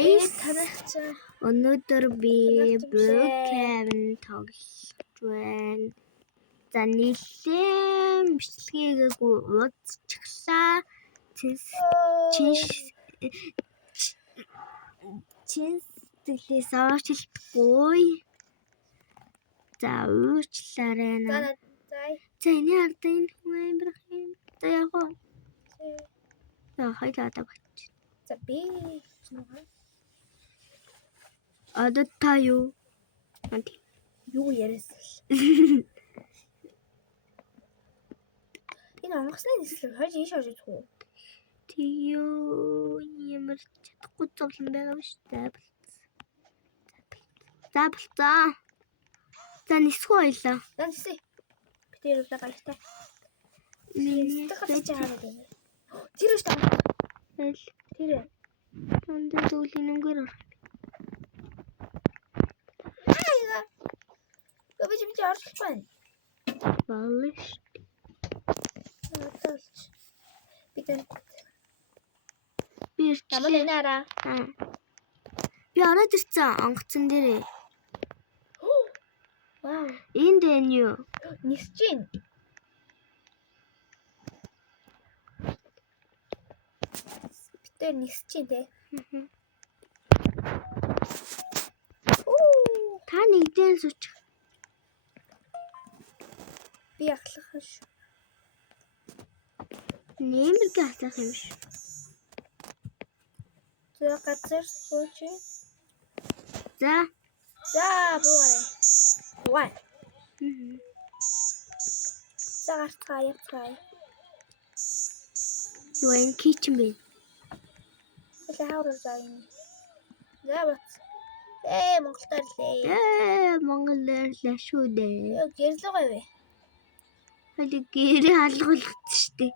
Guys, өнөөдөр би Brookhaven тоглож байна. За нийлэн бичлэгийг үзчихлаа. Чинс уучлахгүй. За уучлаарай наа. За энэ ардын хүн Брахим. За яг уу. За хайлаа бач. За би одоо та юу? Юу яриасан? Энэ онгоцны нислэг хойж ийш орж идэх үү? Тийё ямар чадахгүй зовлон байгаа биш үү? За болцоо. За нисэх ойлоо. За нисээ. Би тэр удаа баяртай. Нисэх чагаа гэдэг. Тэр үст аа. Тэр. Онд дүүлийн өнгөр ор. Би орчих байна. Балш. Би Тамал энэ араа. Би ороод ирсэн онгоцон дээрээ. Вау. Энд энэ юу? Нисэж гин. Битэр нисэж гин те. Та нэгдэн суучих. Би ахлах шүү. Нэмэргээ ахлах юм шүү. За газар сууч. За буугаарай. Вай. За гарцгаа явцгаа. Юу энэ кичэн бэ? Elə хавраа заа юм. За бац. Монголоор лээ. Монголоор л шүү дээ. Яа гэрлэг байв. Хали гэрээ алгуулчихсан штэ.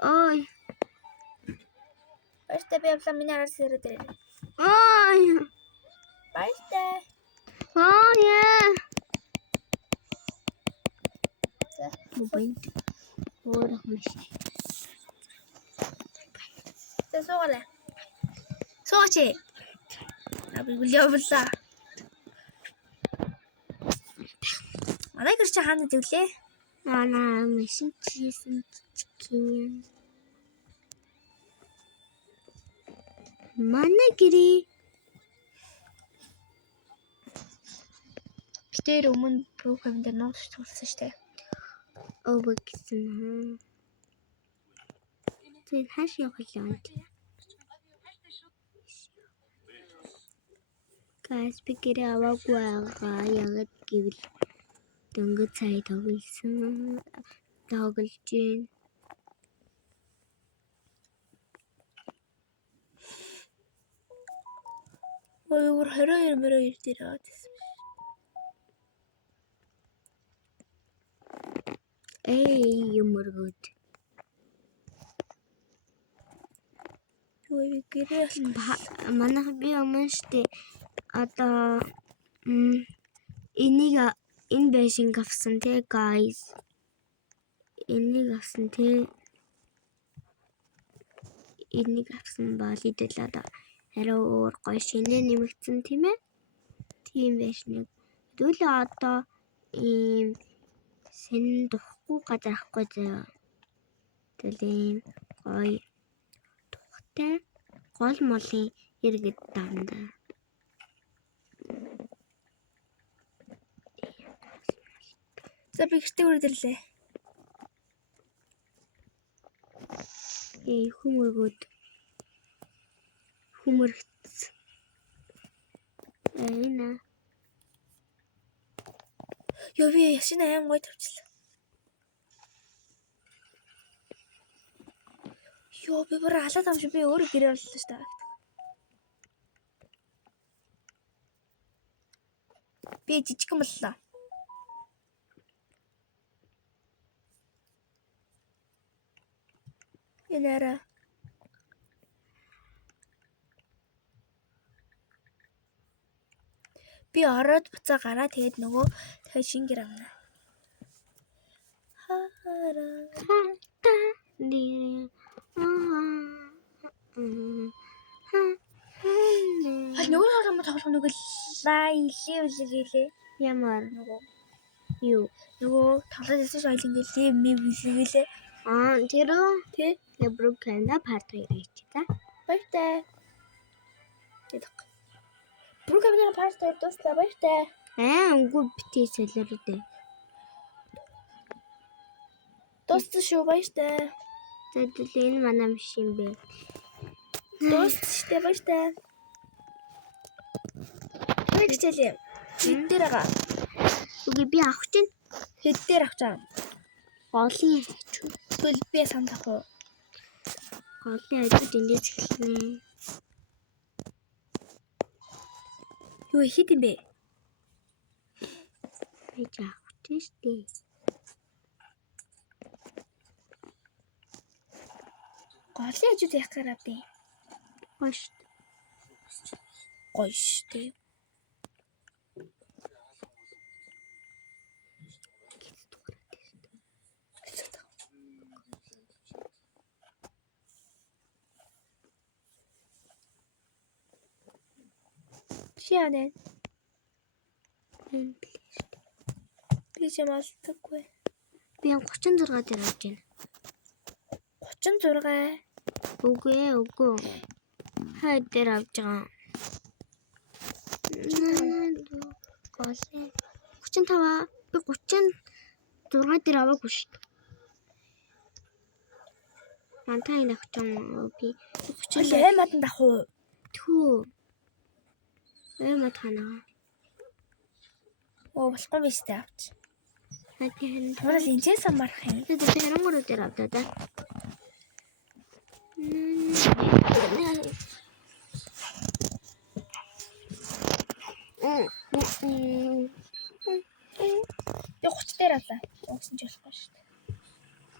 Ой. Баяртай би явлаа миний араас ирээд ирээ. Ой. Баяртай. Яа. За бэнт. Өөрөх маш. За суугаа. Сууч. Би гүлээвлаа. Манай гэр чи хаана дэвлээ? Манай машин чийсэн чичгэн. Манай гэрээ. Битэр өмнө Brookhaven дээр нууц туулсан штэ. Өвөг гэсэн. Тэг хаш явах юм. Гайс би гэрээ аваагүй байгаа. Яг гэвэл дөнгөж цай тоглож байна. Өөр 22 дээр аваад байсан. Юмргууд. Юу гэрээ манайх би өмнө штэ одоо энэ байшин авсан те guys. Энийг авсан те. Энийг авсан балидэл одоо арай өөр гоё шинэ нэмэгдсэн тийм ээ. Тийм байшныг. Дүүлээ одоо ийм сэн духгүй газар ахгүй заяа. Тэлийн гоё тухтай гол молын иргэд дандаа. За би гэртээ үрээд ирлээ. Хүмүргц. Эна. Ёо би яшин аим гой тавьчихлаа. Ёо би бүр алаад амш би өөрөө гэрээ боллоо шүү дээ. Би жижигхан боллоо. Энара. Би ороод буцаа гараа тэгээд нөгөө дахиад шинэ гэр авна. нөгөө юм тоглох нөгөө лайлээ. Ямар Нөгөө тоглож байсан ш ойл ингээл ми билээ. тэр үү? Тэ. Брукена part 2 гэж та. Баяртай. Тэдэг. Брукена part 2 дуслаа баяртай. Үгүй битээ солиороо. Дууссан шүү баяртай. Тэтэл энэ манай машин бэ. Дууссан штэ баяртай. Хичээлээ. Хэд дээр байгаа? Үгүй би авах чинь Хэд дээр авах чам? голын яач. Тэгвэл би санд авах уу? Голын ажид эндээс эхэлнэ. Юу хэд юм бэ? Би авах чинь штэ. Голын ажид яах гараа бэ? Гош. Гоё штэ. Шианэ. Би чамаалтаггүй. Би 36 дээр авч байна. 36. Үгүй. Хай дээр авч байгаа. Голын 35. Би 36 дээр аваагүй шүү дээ. Мантай авах юм би 38 матанд авах уу? Түү. Мат ханаа. Болохгүй биш дээ авч. Хатин Тураас энэ самбарах юм. тэгээд тэрнгөрөө дээр авдаа да. Би 30 дээр авлаа. Уусан ч болохгүй шүү дээ.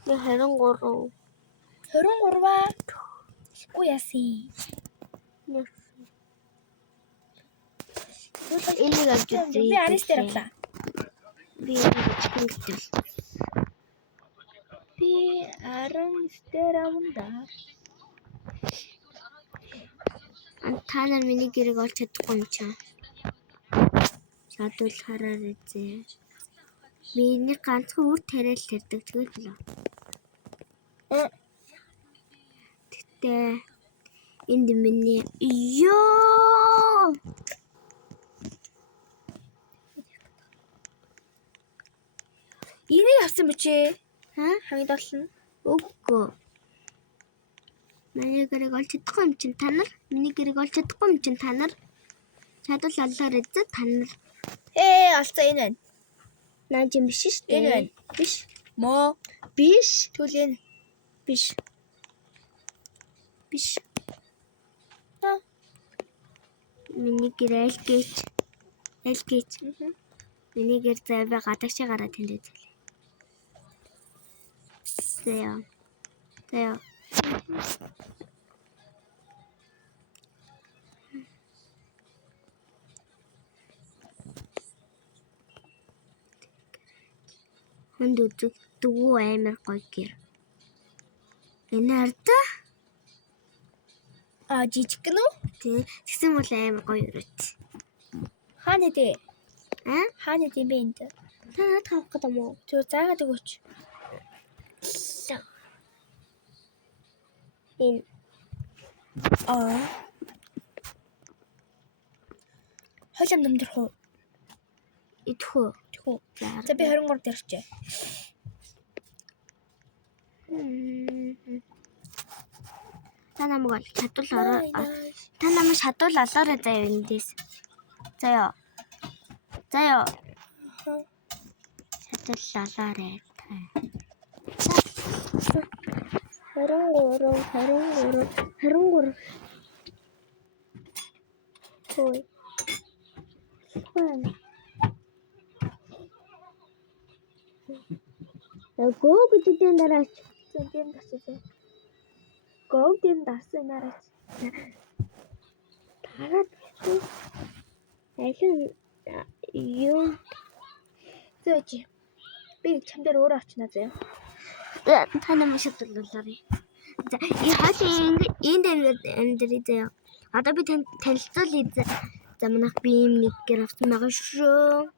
Би 23. 23-аа. Үгүй яасан. Энийг авч үзье. Би Арис дээр авлаа. Би чихэн гэтэл. Би 10 дээр авна. Та нар миний гэрэг олж чадахгүй юм чам. Шаадуулахаараа үзье. Миний ганцхан үр тариал тарьдаг тэгэл л. Гэтэ энд миний ёо. Энийг авсан биз ээ. Хамгийн долно. Үгүй. Миний гэрэг олж чадахгүй юм чинь та нар. Миний гэрэг олж чадахгүй юм чинь та нар. Шаадуул аллаар үзээ та нар. Алцаа энэ байна. Наач юм биш шүү дээ. Энэ байна. Биш. Мо. Биш. Түл энэ. Биш. Биш. Миний гэр айлгээж. Миний гэр зайваа гадагшаа гараад тэндээ зэлээ. Заяа. Хонд үзэг дүү амар гоё гэр. Энэ арда? Жижиг гэнэ үү? Тэгсэн бол амар гоё өрөөч. Хаана дээ? Хаана тийм бэ энэ? Та надад авах гэдэг юм уу? Зүгээр заагаад өгөөч. Энэ. Хойлом нэмдэрх үү? Идэхүү. За би 23 дээр очие. Та намайг шатуул ороо. Та намайг шатуул олоорой заяа эндээс. Заяа. Шатуул олоорой. 23. Хөөе. Гоо гэдэг дараач. Тийм дасчихсан. Гоо тийм дассан нараач. Тараад айлын юу зөөж. Би чам дээр өөрөө очно заяа. та намайг шатууллаарай. За, хоол энд амьдрий заяа. Одоо би танд танилцуулъя. За манайх би юм нэг гэр авсан байгаа шүү.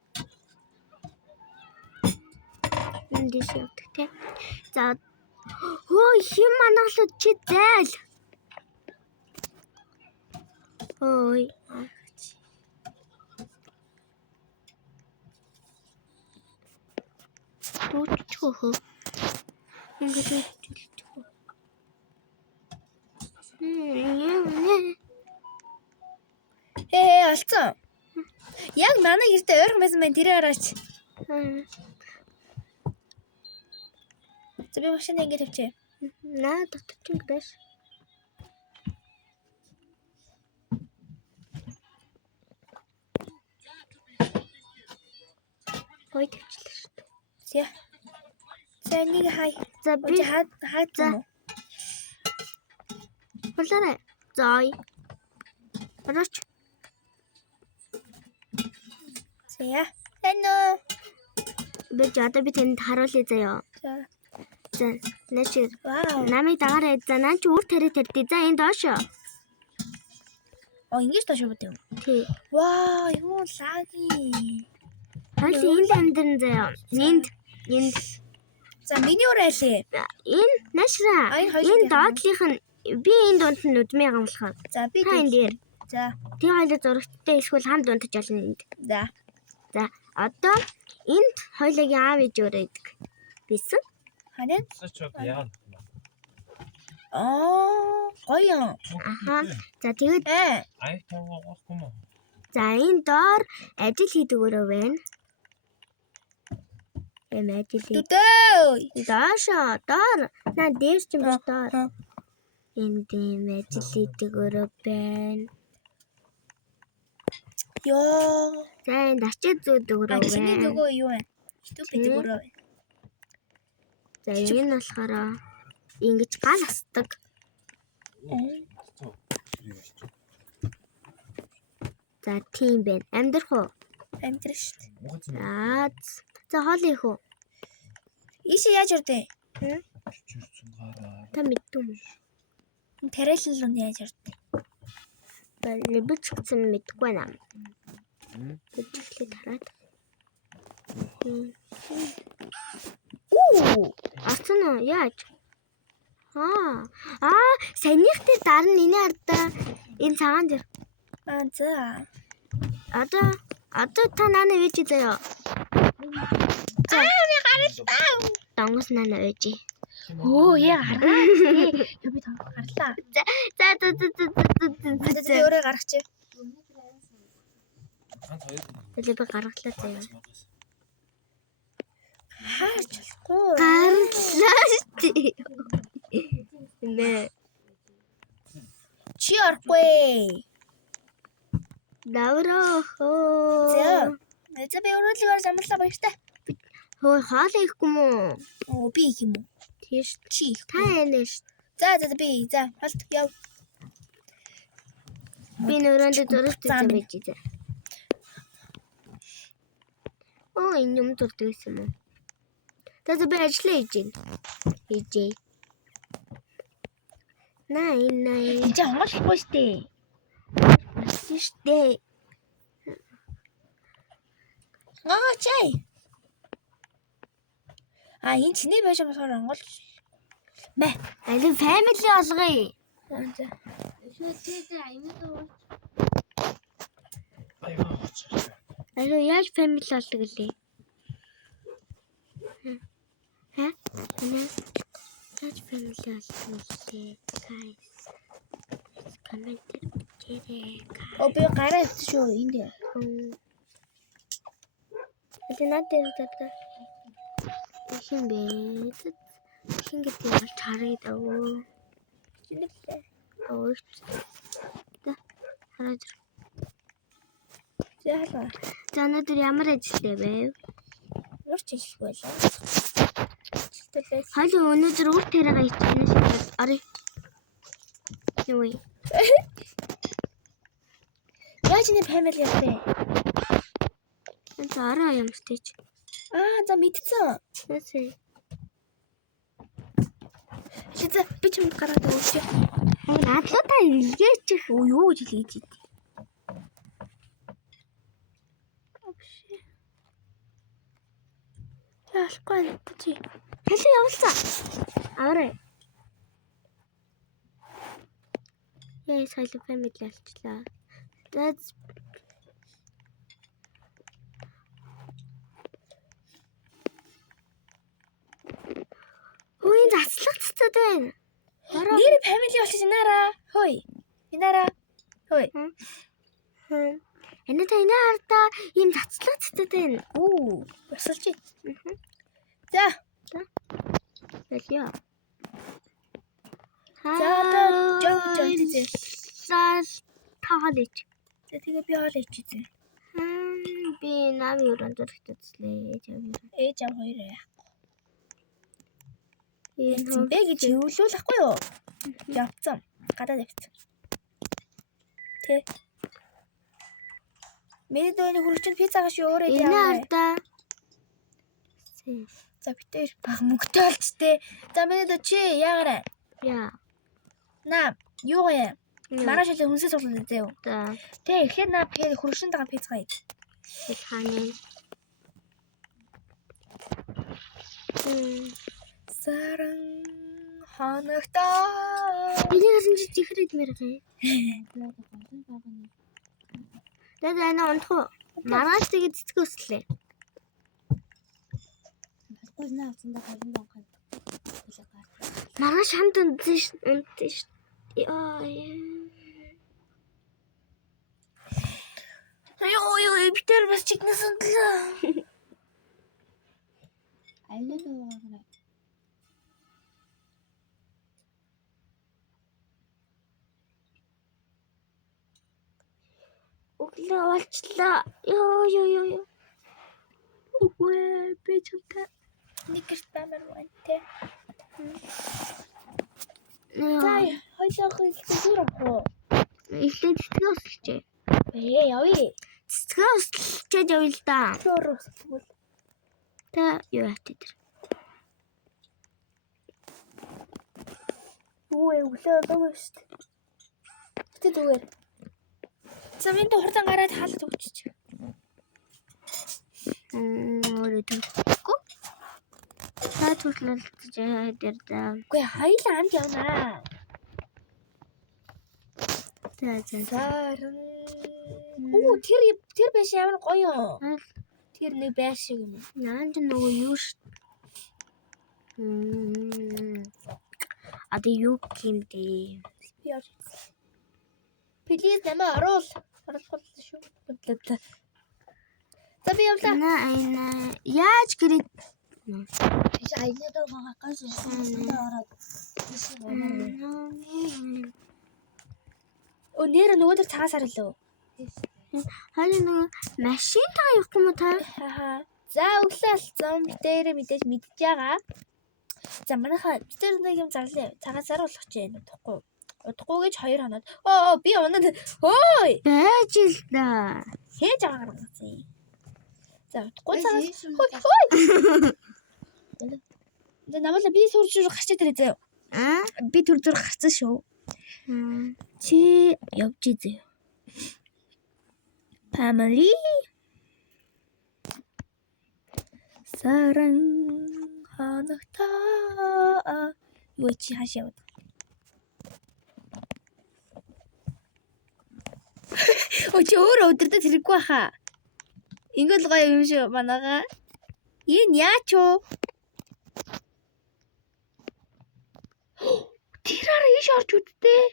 Эндээс явдаг те. За хөө хим манайхлууд чи зайл. Ой. Туучихоо. Ингээд туучихоо. Олцсон. Яг манай гэртээ ойрхон байсан байна. Тэр хараач. За би машинаа ингэж тавьчих. Наа дотор гэж. Хой тавьчлаа шүү дээ. За нэг хай. За би хаад за. Болоорой. Зай. Ороч. За. Эно. Би одоо би танд харуулъя заяа. За. За, нэшир. Вау. Намайг дагаарай. За, наа чи үр тариа тарьдээ. За, энэ доошоо. Ингэж тоош бод юм. Тий. Вау, юу лаги. Хойш энд амьдрын заяа. Энд. За, миний ураалээ. Энэ нэшра. Энэ доотлих нь би энэ дунд нь нүдмээ гамлахаа. За, би та энэ дээр. За. Тэг хоёлоо зурагттай эсвэл хамт унтаж олно энд. За. За, одоо энд хоёлогийн аав ээж өөрөө идэг. Бисэн? Харин? Яа. Гоё. Аха. За, тэгээд Ай таагаахгүй мó. за, энэ доор ажил хийдэг өөрөө байна. Ажил хийдэг. Төдөө. Доошоо, доор. Наа дээр ч юм биш доор. Энд ажил хийдэг өөрөө байна. Ёо. За, энэ ачаад зүүдэг өөрөө байна. Чиний нөгөө юу вэ? Ступид өөрөө. За, энэ болохоор ингэж гал асдаг. За, тийм байна. Амьдрах уу? Амьдрах шүү дээ. За, хоол их үү? Ийшээ яаж ордөө? Та мэддэг юм уу? Тариалал руу яаж ордөө? Би ч гэсэн мэдгүй байна. Тэгэлээ тараад. Асан уу? Яаж? Санийхтэй дарна энэ ардаа. Энэ цагаан дээр. За. Одоо та наана вэж заяа. За би гаралтай. Донгос наана вэж. Яа гараа. Би гарлаа. За. Би өөрөө гаргачих. Тэгэл би гаргалаа заяа. Хаач болохгүй. Гарлаа шүү. Нэ. Чи орохгүй. Давроо. За би өөрөлдөгөр замарлаа баяртай. Хөө хаалаа ихгүй мүү? Би их юм уу? Тийш. Чи. Та энэш. За би. За халт яв. Би нөрөндө дөрөвтэй байж дээ. Энэ юм дуртай юм уу? За би ажиллаа хийж байна. Хийжээ. Наа. Чи хонголохгүй штэ. Штэ. Чай. Энэ чиний байж болохоор онгол. Мэ. Алин family олгоё. За. Алин яаж family олдог лээ? Яаж family олдог лээ? Guys. Comment дээр Би гараа шүү энд. Алин надад татаа. Хин бэ? Хин гэдэг бол чарыг давуу. Чинэлээ. Хараад. Яалаа. За өнөөдөр ямар ажиллаа вэ? Ямар ч хийхгүй байлаа. Хоёул өнөөдөр үр тариагаа ичнэ шүү. Ари. Юу вэ? Яаж нэг family явтаа? Энэ араа юм стэйч. За мэдсэн. Нэсэ. За би чамд гараад өгч. Надлуу та илгээчих. Юу гэж хэлээд чи. Яалахгүй чи. Хэлээ явуулсан. Аваарай. Яа соёл family алчлаа. That's Хөөе заслах цэцэд байна. Нэр family болчих инаараа. Хөөе. Инаараа. Хөөе. Энэ та энэ хартаа ийм цацлах цэцэд байна. Оо, босолч. За. Болио. За одоо жоо тийзээ. Сал таалж. За тэгээ би хоол ичээ. Би нам юуран зөрөгтэйслээ. Ээж ав хоёроо яах. Энэ бэ гэж өвлүүлэхгүй юу? Явцсан. Гадаад явцсан. Тэ. Миний дөөний хүрчэнд пиццагаш өөрөө энэ хартаа. За битэр баг мөнгөтэй болчтэй. За миний дөө чи яагараа. Яа. Наа, юу яа? Маргааш л хүнсээ сурлаа зөө. За. Тэ ихлээр наа тэгээд хүршин дагаа пиццаа ий. Хааны. Саран ханагтаа. Энийг нь чихэр идмээр гай. Тэгээд энэ онтхоо маргааш тэгээд цэцэг өслөө. Маргааш хамт унтсан ш. Ой, битэр бас чигнэс унтлаа. Өглөө болчлаа. Ёо. Үгүй би чамтай. Нэг гэрт баймаар байна те. За, хоёлоо хэлсэн уу? эхлээ цэцгээ өсөлчээ. Явъя. Цэцгээ өсөлчээд явъя л да. Өөр өсөлтгөл. Та юу яа тэр? Өө өглөө дагав шүү дээ. Тэ зүгээр. За минь хурдан гараад хаалт өгчөж. Өөрөө тэггүй. Та туслалцж дээр да. Үгүй хоёлаа амд явнаа. За. Оо тэр биш ямар гоё. Тэр нэг байр шиг юм. Наач нөгөө юу ш. Ады юу юм дээ. Би яа. Плиз намайг оруулах шүү. За би явлаа. Наа яаж гэрээ Биш айнадаа гагаас ороод. Оо нэр нөгөөдөр цагаас харилоо. Хали нөгөө машин таа явахгүй мó та? За өглөө алцсан битээр мэдээж мэдж байгаа. За манайхаа битээр нэг юм зарлаа. Цагаас аруулах ч юм удахгүй. Удахгүй гэж 2 хоноод. Би унаад. Ой! Байж л да. Хээж байгаа гэсэн. За удахгүй цагаас. Хой. За намайг би сурж гарч ирээ зөө. Би төр зур гарцсан шүү. Чи явж изээ. Family. Саран ханагтаа. Юу чи хааш яваад. Чи өөрөө өдөртөө хэрэггүй хаа. Ингээл гоё юм шүү манайгаа. Энэ яач вэ? Тэр иш орж үдтэй.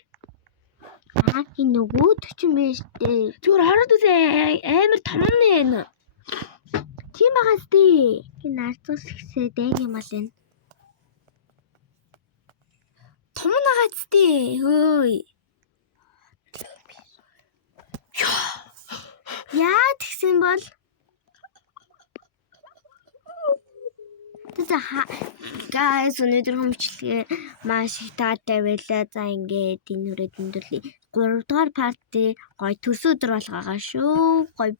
Ааки нөгөө төчин байж тээ. Зүгээр хараад үзээ. Амар том нэ. Тийм байгаас тээ. Энэ нарцус ихсээ дэг юм аа л энэ. Том нагац тээ. Хөөй. Яа тэгсэн бол guys өнөөдөр хөмчлөгээ маш их таатай байлаа. За ингээд энэ хүрээд өндөрлөе. 3 дугаар парти гоё төрс өдөр болгоогоо шүү. Гоё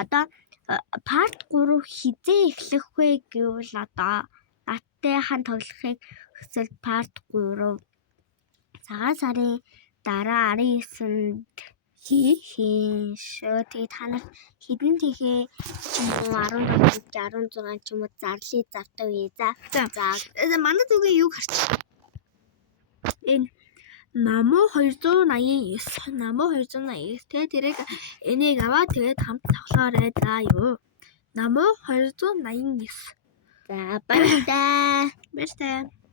одоо парт 3 хизээ эхлэх вэ гэвэл одоо аттай хан тоглохыг хүсвэл парт 3 Цагаан сарын дараа 19-нд хийн шүү. Тэгээд та нар хэдэн тэхээ ч юм уу 17 16 ч юм уу зарлыг завтаа үе. За манай зүгийн юу харч? Энэ Намуу 289. Намуу 289. Тэгээ тэрийг энийг аваад тэгээд хамт тоглоорой за юу. Намуу 289. За баярлалаа. Баярлалаа.